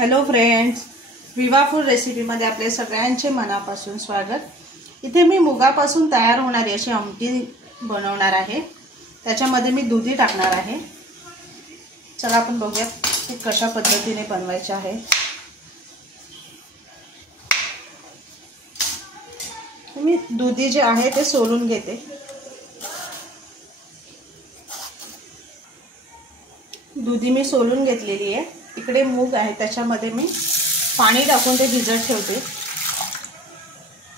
Hello friends, विवा food रेसिपीमध्ये आपले सगळ्यांचे मनापासून स्वागत। इथे मी मुगापासून तयार होणारी अशी आमटी बनवणार आहे। त्याच्यामध्ये मी दुधी टाकणार आहे। चला आपण बघूया की कशा पद्धतीने बनवायचे आहे। मी दुधी जे आहे ते सोलून घेते। दुधी मी सोलून घेतलेली आहे। इकडे मूग आहे, त्याच्यामध्ये मी पाणी टाकून ते भिजत ठेवते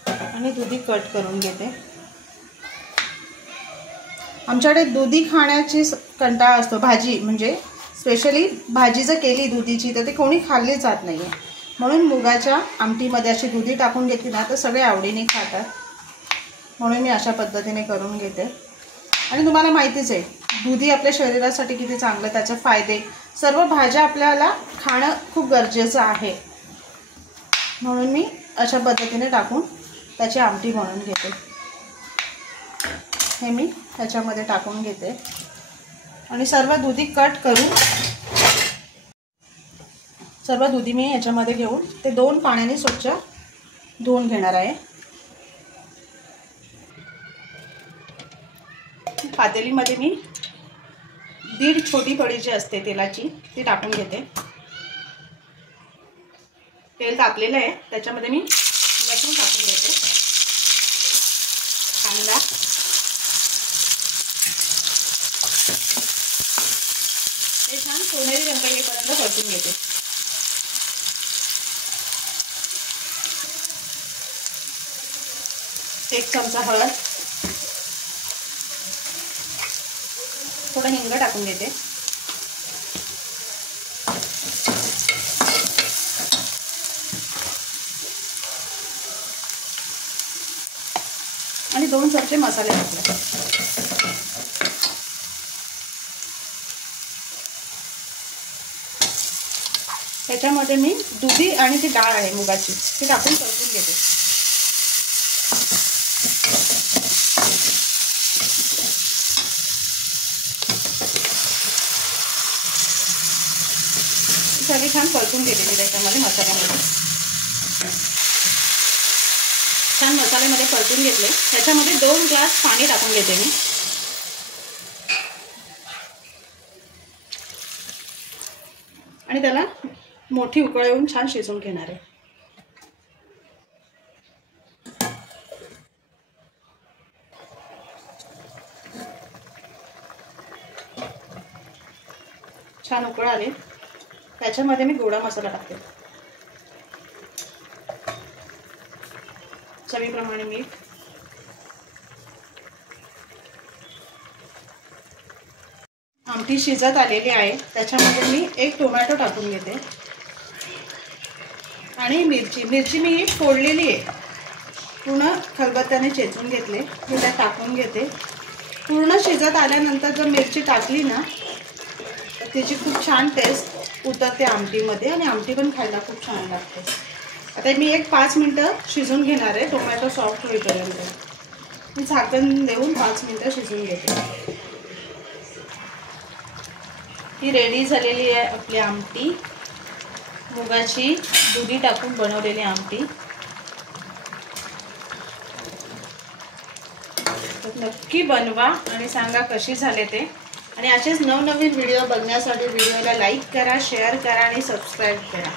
आणि दुधी कट करून घेते। आमच्याकडे दुधी खाण्याची कंटाळा असतो, भाजी म्हणजे स्पेशली भाजी जर केली दुधीची तर ते कोणी खाल्ली जात नाहीये, म्हणून मुगाच्या आमटीमध्ये अशी दुधी टाकून घेतली ना तर सगळे आवडीने खातात, म्हणून मी अशा पद्धतीने करून घेते। आणि तुम्हाला माहितीच आहे दुधी आपल्या शरीरासाठी किती चांगलं, त्याचे फायदे, सर्व भाज्या आपल्याला खाणं खूप गरजेचं आहे, म्हणून मी अशा पद्धतीने टाकून त्याची आमटी बनवून घेते। हे मी त्याच्यामध्ये टाकून घेते आणि सर्व दुधी कट करून सर्व दुधी मी याच्यामध्ये घेऊन ते 2 पाण्याने स्वच्छ धुवून घेणार आहे। पातेलीमध्ये मी 1.5 छोटी पळी जी असते तेलाची ती टाकून घेते। तेल तापलेलं आहे, त्याच्यामध्ये मी लसूण टाकून घेते, कांदा, हे छान सोनेरी रंग येईपर्यंत परतून घेते। एक चमचा हळद, थोडं हिंग टाकून घेते आणि 2 चमचे मसाले टाकले। त्याच्यामध्ये मी दुधी आणि ती डाळ आहे मुगाची ती टाकून परतून घेते। सगळी छान परतून घेते मी त्याच्यामध्ये मसाल्यामध्ये। छान मसाल्यामध्ये परतून घेतले, त्याच्यामध्ये 2 ग्लास पाणी टाकून घेते मी आणि त्याला मोठी उकळ येऊन छान शिजवून घेणार आहे। छान उकळ आले, त्याच्यामध्ये मी गोडा मसाला टाकते, चवीप्रमाणे मीठ, आमटी शिजत आलेली आहे, त्याच्यामध्ये मी 1 टोमॅटो टाकून घेते आणि मिरची मी फोडलेली आहे, पूर्ण खलबत्त्याने चेचून घेतले, मी त्यात टाकून घेते। पूर्ण शिजत आल्यानंतर जर मिरची टाकली ना तर त्याची खूप छान टेस्ट उतरते आमटीमध्ये आणि आमटी पण खायला खूप छान लागते। आता मी 5 मिनिटं शिजवून घेणार आहे, टोमॅटो सॉफ्ट होईपर्यंत मी झाकण देऊन 5 मिनिटं शिजवून घेते। ही रेडी झालेली आहे आपली आमटी, मुगाची दुधी टाकून बनवलेली आमटी। नक्की बनवा आणि सांगा कशी झाले ते, आणि असेच नवनवीन व्हिडिओ बघण्यासाठी व्हिडिओला लाईक करा, शेअर करा आणि सबस्क्राईब करा।